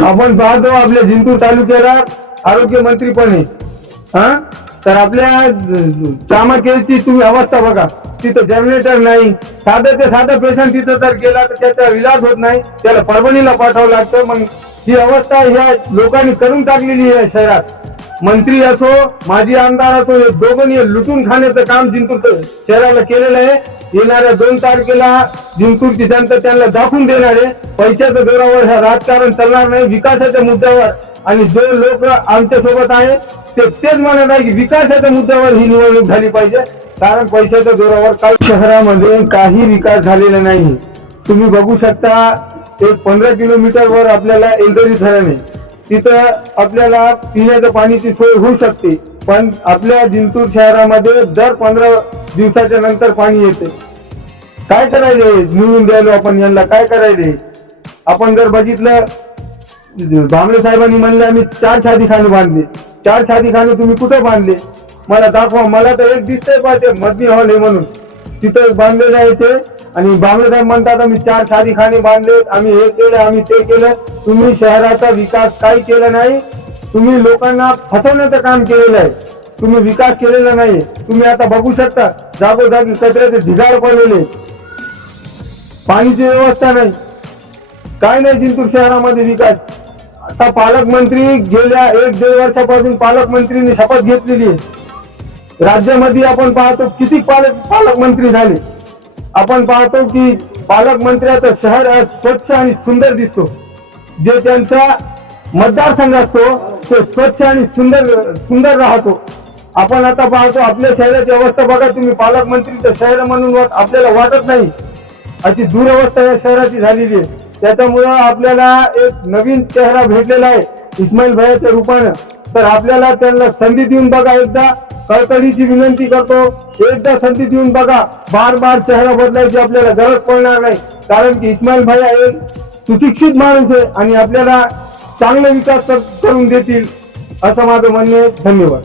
आपण पाहतो आपल्या जिंतूर तालुक्याला आरोग्य मंत्री पण आहे. हा? तर आपल्या कामाकेची तुम्ही अवस्था बघा. तिथं जनरेटर नाही. साधं ते साधं पेशंट तिथं जर गेला तर त्याचा इलाज होत नाही. त्याला परभणीला पाठवावं लागतं. मग ही अवस्था ह्या लोकांनी करून टाकलेली आहे शहरात. मंत्री असो माजी आमदार असो हे दोघांनी हे लुटून खाण्याचं काम जिंतूर शहराला केलेलं आहे. येणाऱ्या दोन तारखेला जिंतूरची जनता त्यांना दाखवून देणार आहे. पैशाच्या जोरावर हे राजकारण चालणार नाही विकासाच्या मुद्द्यावर. आणि जो लोक आमच्यासोबत आहे ते तेच म्हणत आहे की विकासाच्या मुद्द्यावर ही निवडणूक झाली पाहिजे. कारण पैशाच्या जोरावर काल शहरामध्ये काही विकास झालेला नाही. तुम्ही बघू शकता एक पंधरा किलोमीटर वर आपल्याला एलदरी धरण आहे. तिथं आपल्याला पिण्याच्या पाण्याची सोय होऊ शकते. पण आपल्या जिंतूर शहरामध्ये दर पंधरा दिवसाच्या नंतर पाणी येते. काय करायले? मिळून द्यायलो आपण यांना. काय करायले? आपण जर बघितलं भांबळे साहेबांनी म्हणले आम्ही चार छातीखाने बांधले. चार छातीखाने तुम्ही कुठे बांधले? मला दाखवा. मला तर एक दिसतंय पाहिजे मदनी हॉल आहे म्हणून. तिथं बांधलेलं आहे ते आणि भांबळे साहेब म्हणतात आम्ही चार छातीखाने बांधले. आम्ही हे केलं आम्ही ते केलं. तुम्ही शहराचा विकास काही केला नाही. तुम्ही लोकांना फसवण्याचं काम केलेलं आहे. तुम्ही विकास केलेला नाही. तुम्ही आता बघू शकता जागोजागी कचऱ्याचे ढिगार पडलेले पाणीची व्यवस्था नाही काय नाही जिंतूर शहरामध्ये विकास. आता पालकमंत्री गेल्या एक दीड वर्षापासून पालकमंत्रीने शपथ घेतलेली आहे. राज्यामध्ये आपण पाहतो किती पालक पालकमंत्री झाले. आपण पाहतो की पालकमंत्र्याचं शहर आज स्वच्छ आणि सुंदर दिसतो. जे त्यांचा मतदारसंघ असतो तो स्वच्छ आणि सुंदर सुंदर राहतो. आपण आता पाहतो आपल्या शहराची अवस्था बघा तुम्ही. पालकमंत्रीचं शहर म्हणून आपल्याला वाटत नाही. अशी दुरवस्था या शहराची झालेली आहे. त्याच्यामुळं आपल्याला एक नवीन चेहरा भेटलेला आहे इस्माईल भैयाच्या रूपानं. तर आपल्याला त्यांना संधी देऊन बघा एकदा. कळकळीची विनंती करतो एकदा संधी देऊन बघा. बार बार चेहरा बदलायची आपल्याला गरज पडणार नाही. कारण की इस्माईल भैया एक सुशिक्षित माणूस आहे आणि आपल्याला चांगला विकास करून देतील असं माझं म्हणणे आहे. धन्यवाद.